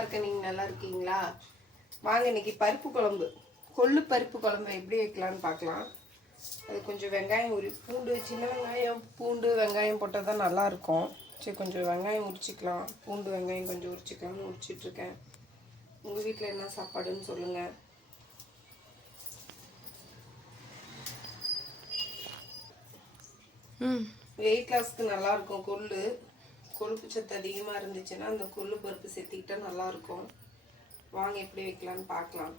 இருக்கேன். நீங்கள் நல்லா இருக்கீங்களா? வாங்க இன்னைக்கு பருப்பு குழம்பு, கொள்ளு பருப்பு குழம்பு எப்படி வைக்கலான்னு பார்க்கலாம். அது கொஞ்சம் வெங்காயம் பூண்டு, சின்ன வெங்காயம் பூண்டு வெங்காயம் போட்டால் தான் நல்லாயிருக்கும். சரி கொஞ்சம் வெங்காயம் உரிச்சிக்கலாம், பூண்டு வெங்காயம் கொஞ்சம் உரிச்சிக்கலாம்னு உரிச்சிட்ருக்கேன். உங்கள் வீட்டில் என்ன சாப்பாடுன்னு சொல்லுங்கள். வெயிட் லாஸ்க்கு நல்லாயிருக்கும். கொழுப்பு சத்து அதிகமாக இருந்துச்சுன்னா அந்த கொள்ளு பருப்பு சேர்த்திக்கிட்டா நல்லாயிருக்கும். வாங்க எப்படி வைக்கலான்னு பார்க்கலாம்.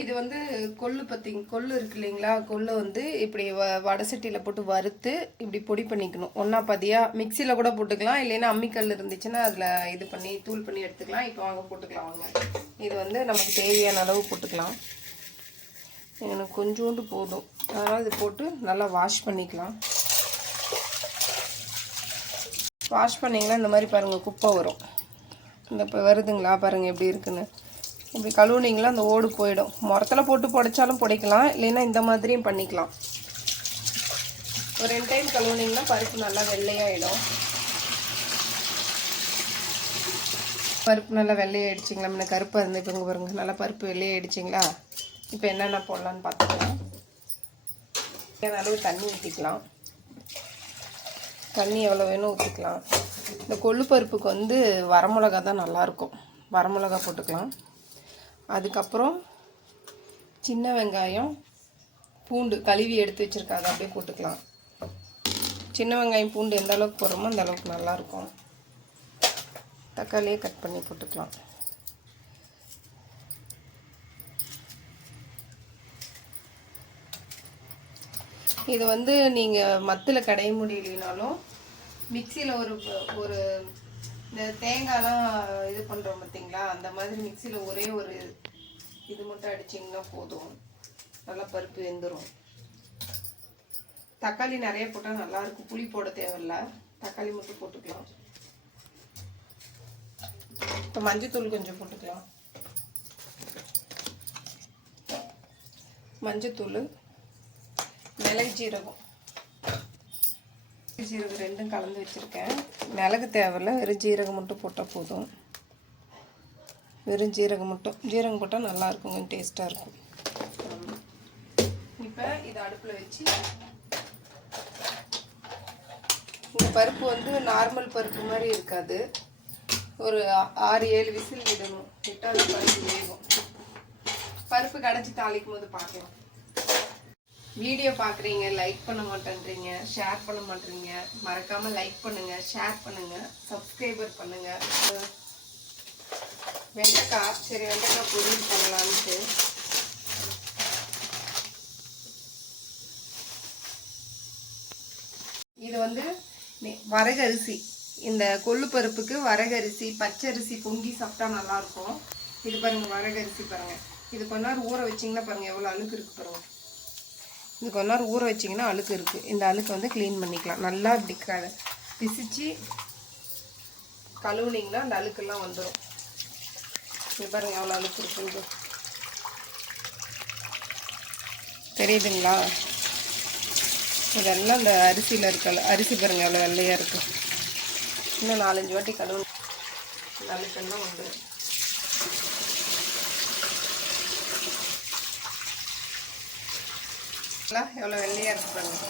இது வந்து கொள்ளு இருக்கு இல்லைங்களா, கொள்ளு வந்து இப்படி வடை சட்டியில் போட்டு வறுத்து இப்படி பொடி பண்ணிக்கணும். ஒன்றா பதியாக மிக்சியில் கூட போட்டுக்கலாம், இல்லைன்னா அம்மிக்கல் இருந்துச்சுன்னா அதில் இது பண்ணி தூள் பண்ணி எடுத்துக்கலாம். இப்போ வாங்க போட்டுக்கலாம். வாங்க இது வந்து நமக்கு தேவையான அளவு போட்டுக்கலாம். எனக்கு கொஞ்சோண்டு போதும், அதனால் இது போட்டு நல்லா வாஷ் பண்ணிக்கலாம். வாஷ் பண்ணிங்கன்னா இந்த மாதிரி பாருங்கள் குப்பை வரும். இந்த இப்போ வருதுங்களா பாருங்கள் எப்படி இருக்குன்னு. இப்படி கழுவுனிங்களா அந்த ஓடு போயிடும். முரத்தில் போட்டு புடைச்சாலும் புடைக்கலாம், இல்லைன்னா இந்த மாதிரியும் பண்ணிக்கலாம். ஒரு 2 டைம் கழுவுனிங்கன்னா பருப்பு நல்லா வெள்ளையாகிடும். பருப்பு நல்லா வெள்ளையாகிடுச்சிங்களா? முன்ன கருப்பாக இருந்து இப்போ பாருங்கள் நல்லா பருப்பு வெள்ளையாகிடுச்சிங்களா? இப்போ என்னென்ன போடலான்னு பார்த்துக்கலாம். அளவு தண்ணி ஊற்றிக்கலாம். தண்ணி எவ்வளோ வேணும் ஊற்றிக்கலாம். இந்த கொள்ளு பருப்புக்கு வந்து வரமிளகா தான் நல்லாயிருக்கும், வரமிளகா போட்டுக்கலாம். அதுக்கப்புறம் சின்ன வெங்காயம் பூண்டு கழுவி எடுத்து வச்சுருக்காங்க, அப்படியே போட்டுக்கலாம். சின்ன வெங்காயம் பூண்டு எந்த அளவுக்கு போடுறோமோ அந்த அளவுக்கு நல்லாயிருக்கும். தக்காளியே கட் பண்ணி போட்டுக்கலாம். இது வந்து நீங்கள் மத்தில் கடைய முடியலனாலும் மிக்சியில் ஒரு இந்த தேங்காய்லாம் இது பண்ணுறோம் பார்த்தீங்களா, அந்த மாதிரி மிக்சியில் ஒரே ஒரு இது மட்டும் அடிச்சிங்கன்னா போதும், நல்லா பருப்பு வெந்துடும். தக்காளி நிறைய போட்டால் நல்லாயிருக்கும், புளி போட தேவையில்ல, தக்காளி மட்டும் போட்டுக்கலாம். இப்போ மஞ்சத்தூள் கொஞ்சம் போட்டுக்கலாம். மஞ்சத்தூள், மிளகு ஜீரகம் ரெண்டும் கலந்து வச்சுருக்கேன். மிளகு தேவையில்ல, வெறும் ஜீரகம் மட்டும் போட்டால் போதும். வெறும் ஜீரகம் போட்டால் நல்லாயிருக்கும், கொஞ்சம் டேஸ்ட்டாக இருக்கும். இப்போ இதை அடுப்பில் வச்சு இந்த பருப்பு வந்து நார்மல் பருப்பு மாதிரி இருக்காது, ஒரு 6-7 விசில் விடணும். விட்டால் பருப்பு வேகும். பருப்பு கடைச்சி தாளிக்கும் போது பார்க்கலாம். வீடியோ பார்க்குறீங்க, லைக் பண்ண மாட்டேன்றீங்க, ஷேர் பண்ண மாட்டேறீங்க. மறக்காமல் லைக் பண்ணுங்கள், ஷேர் பண்ணுங்கள், சப்ஸ்கிரைபர் பண்ணுங்கள். வெண்டைக்காய், சரி வெண்டைக்காய் பொரியல் பண்ணலான்ட்டு இது வந்து வரகரிசி, இந்த கொள்ளு பருப்புக்கு வரகரிசி பச்சரிசி பொங்கி சாப்பிட்டா நல்லாயிருக்கும். இது பாருங்கள் வரகரிசி பாருங்கள். இது கொஞ்ச நேரம் ஊற வச்சிங்கன்னா பாருங்கள் எவ்வளோ அழுக்கு இருக்குது பாருங்கள். இது கொஞ்ச நேரம் ஊற வச்சிங்கன்னா அழுக்கு இருக்குது. இந்த அழுக்கு வந்து க்ளீன் பண்ணிக்கலாம். நல்லா இப்படி பிசிச்சு கழுவுனிங்கன்னா அந்த அழுக்கெல்லாம் வந்துடும். இது பாருங்கள் எவ்வளோ அழுக்கு இருக்குது தெரியுதுங்களா? இதெல்லாம் இந்த அரிசியில் இருக்க அரிசி பாருங்கள் எவ்வளோ வெள்ளையாக இருக்குது. இன்னும் 4-5 வாட்டி கழுவு அழுக்கெல்லாம் வந்துடும். எவ்வளோ வெள்ளையாக இருக்கு பாருங்க.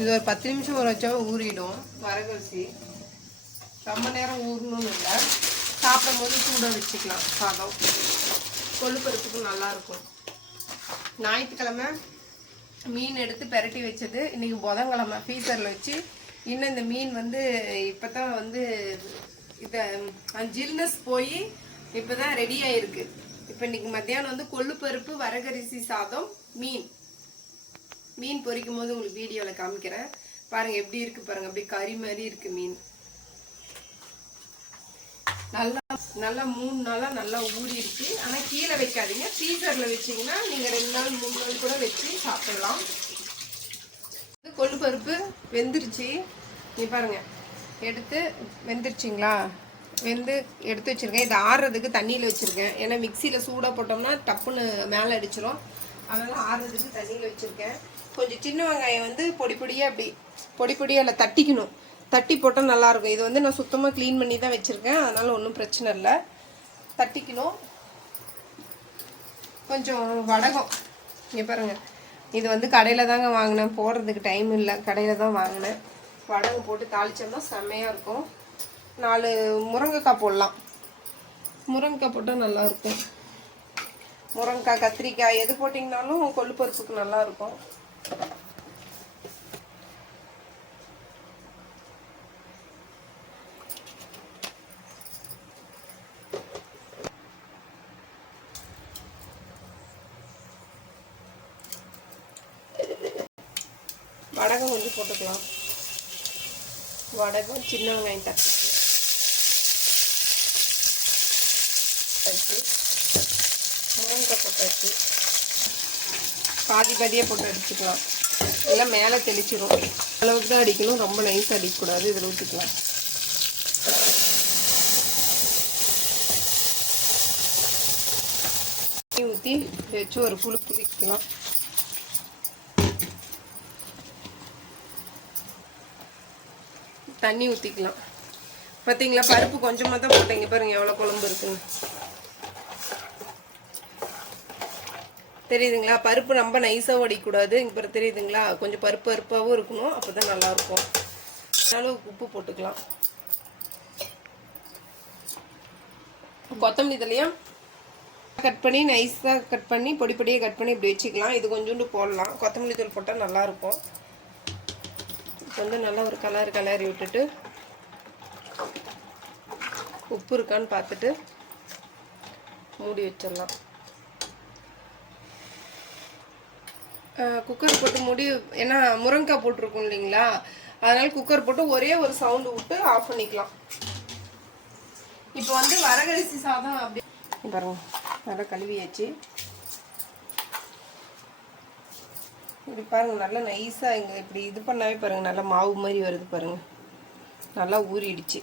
இது ஒரு 10 நிமிஷம் ஊற வச்சா ஊறிடும். வரகரிசி ரொம்ப நேரம் ஊறணும்னு இல்லை, சாப்பிடும் போது சூடாக வச்சுக்கலாம். சாதம் கொள்ளு பருப்புக்கு நல்லாயிருக்கும். ஞாயிற்றுக்கிழமை மீன் எடுத்து பெரட்டி வச்சது, இன்றைக்கி புதன்கிழமை ஃப்ரீசரில் வச்சு இன்னும் இந்த மீன் வந்து இப்போ தான் வந்து இதை ஜில்னஸ் போய் இப்போ தான் ரெடி ஆகிருக்கு. இப்போ இன்றைக்கி மத்தியானம் வந்து கொள்ளு பருப்பு வரகரிசி சாதம் மீன் பொரிக்கும் போது உங்களுக்கு வீடியோவில் காமிக்கிறேன். பாருங்கள் எப்படி இருக்குது பாருங்கள், அப்படி கறி மாதிரி இருக்குது மீன். நல்லா 3 நாளாக நல்லா ஊறிடுச்சு. ஆனால் கீழே வைக்காதீங்க, ஃப்ரீசரில் வச்சிங்கன்னா நீங்கள் 2 நாள் 3 நாள் கூட வச்சு சாப்பிடலாம். கொள்ளு பருப்பு வெந்துருச்சு. நீ பாருங்கள் எடுத்து வெந்துருச்சிங்களா? வெந்து எடுத்து வச்சுருக்கேன். இதை ஆறுறதுக்கு தண்ணியில் வச்சுருக்கேன். ஏன்னா மிக்சியில் சூடாக போட்டோம்னா டப்புன்னு மேலே அடிச்சிடும். அதனால் ஆறுறதுக்கு தண்ணியில் வச்சுருக்கேன். கொஞ்சம் சின்ன வெங்காயம் வந்து பொடி பொடியாக இல்லை தட்டிக்கணும். தட்டி போட்டால் நல்லாயிருக்கும். இது வந்து நான் சுத்தமாக க்ளீன் பண்ணி தான் வச்சுருக்கேன், அதனால் ஒன்றும் பிரச்சனை இல்லை. தட்டிக்கணும். கொஞ்சம் வடகம் இங்கே பாருங்கள், இது வந்து கடையில் தாங்க வாங்கினேன், போடுறதுக்கு டைம் இல்லை, கடையில் தான் வாங்கினேன். வடகம் போட்டு தாளித்தோம்னா செம்மையாக இருக்கும். 4 முருங்கைக்காய் போடலாம். முருங்கைக்காய் போட்டால் நல்லாயிருக்கும். முருங்கைக்காய், கத்திரிக்காய் எது போட்டிங்கனாலும் கொள்ளு பருப்புக்கு நல்லாயிருக்கும். வடகம் கொஞ்சம் போட்டுக்கலாம். வடகம், சின்ன வெங்காயம் தக்காளி முருங்கைக்காய் போட்டாச்சு. பாதி பாதியாக போட்டு அடிச்சுக்கலாம், எல்லாம் மேலே தெளிச்சிடும். அளவுக்கு தான் அடிக்கணும், ரொம்ப நைஸாக அடிக்கக்கூடாது. இதில் ஊற்றிக்கலாம். ஊற்றி வச்சு ஒரு புளிக்கலாம். தண்ணி ஊற்றிக்கலாம். பார்த்தீங்களா, பருப்பு கொஞ்சமாக தான் போட்டேங்க. பாருங்க எவ்வளோ குழம்பு இருக்குன்னு தெரியுதுங்களா. பருப்பு ரொம்ப நைஸாக வடிக்கூடாது. இங்கே பிறகு தெரியுதுங்களா, கொஞ்சம் பருப்பு பருப்பாகவும் இருக்கணும், அப்போ தான் நல்லாயிருக்கும். அதனால உப்பு போட்டுக்கலாம். கொத்தமல்லி தலையும் கட் பண்ணி நைஸாக கட் பண்ணி பொடி பொடியாக கட் பண்ணி இப்படி வச்சுக்கலாம். இது கொஞ்சோண்டு போடலாம். கொத்தமல்லி தூள் போட்டால் நல்லாயிருக்கும். வந்து நல்லா ஒரு கிளறி விட்டுட்டு உப்பு இருக்கான்னு பார்த்துட்டு மூடி வச்சிடலாம். குக்கர் போட்டு மூடி, ஏன்னா முருங்கைக்காய் போட்டிருக்கோம் இல்லைங்களா, அதனால குக்கர் போட்டு ஒரே ஒரு சவுண்டு விட்டு ஆஃப் பண்ணிக்கலாம். இப்போ வந்து வரகரிசி சாதம் அப்படி பாருங்க, நல்லா கழுவியாச்சு. இப்படி பாருங்கள், நல்லா நைஸாக இங்கே இப்படி இது பண்ணாவே பாருங்கள், நல்லா மாவு மாதிரி வருது பாருங்கள், நல்லா ஊறிடுச்சு.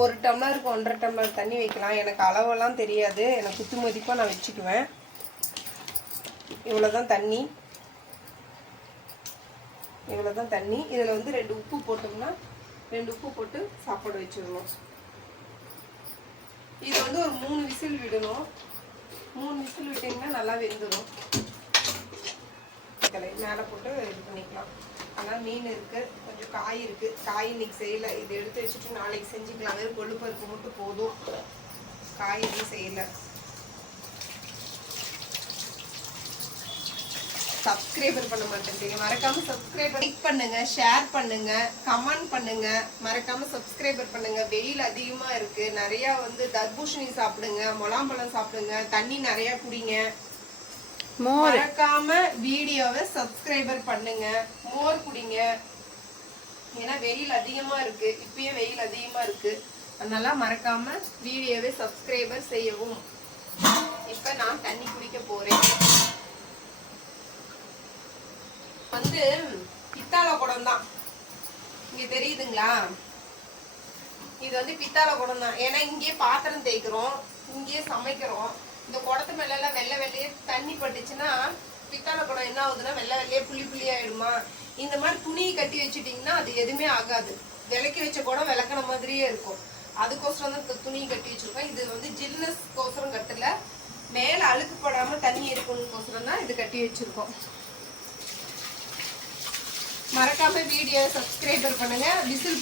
ஒரு டம்ளருக்கு 1.5 டம்ளர் தண்ணி வைக்கலாம். எனக்கு அளவெல்லாம் தெரியாது, எனக்கு குத்து மதிப்பாக நான் வச்சுக்குவேன். இவ்வளோதான் தண்ணி, இவ்வளோதான் தண்ணி. இதில் வந்து 2 உப்பு போட்டோம்னா 2 உப்பு போட்டு சாப்பாடு வச்சிடணும். இது வந்து ஒரு 3 விசில் விடணும். 3 விசில் விட்டிங்கன்னா நல்லா வெந்துடும். மேலே போட்டு இது பண்ணிக்கலாம். ஆனால் மீன் இருக்குது, கொஞ்சம் காய் இருக்குது. காய் இன்னைக்கு செய்யலை, இது எடுத்து வச்சுட்டு நாளைக்கு செஞ்சுக்கலாம். வெறும் கொள்ளு பருப்பு மட்டும் போதும், காய் எதுவும் செய்யலை. சப்ஸ்கிரைபர் பண்ண மாட்டேன்றீங்க, மறக்காம சப்ஸ்கிரைபர் லைக் பண்ணுங்க, ஷேர் பண்ணுங்க, கமெண்ட் பண்ணுங்க. மறக்காம சப்ஸ்கிரைபர் பண்ணுங்க. வெயில் அதிகமா இருக்கு, நிறைய வந்து தர்பூசணி சாப்பிடுங்க, முலாம்பழம் சாப்பிடுங்க, தண்ணி நிறைய குடிங்க. மறக்காம வீடியோவை சப்ஸ்கிரைபர் பண்ணுங்க, மோர் குடிங்க. ஏன்னா வெயில் அதிகமா இருக்கு, இப்பயே வெயில் அதிகமா இருக்கு, அதனால மறக்காம வீடியோவை சப்ஸ்கிரைபர் செய்யவும். இப்ப நான் தண்ணி குடிக்க போறேன். வந்து பித்தாளை குடம் தான், இங்க தெரியுதுங்களா, இது வந்து பித்தாளை குடம் தான். ஏன்னா இங்கேயே பாத்திரம் தேய்க்கிறோம், இங்கேயே சமைக்கிறோம். இந்த குடத்து மேல எல்லாம் வெள்ளை வெள்ளையே தண்ணி பட்டுச்சுன்னா பித்தாளை குடம் என்ன ஆகுதுன்னா வெள்ளை வெள்ளையே புளி ஆயிடுமா. இந்த மாதிரி துணியை கட்டி வச்சுட்டீங்கன்னா அது எதுவுமே ஆகாது. விளக்கி வச்ச குடம் விளக்கின மாதிரியே இருக்கும். அதுக்கோசரம் தான் துணியை கட்டி வச்சிருக்கோம். இது வந்து ஜில்னஸ் கோசரம் கட்டல, மேல அழுக்கு படாம தண்ணி இருக்கணும்னு தான் இது கட்டி வச்சிருக்கோம். மறக்காம வீடியோ சப்ஸ்கிரைபர் பண்ணுங்க. விசில்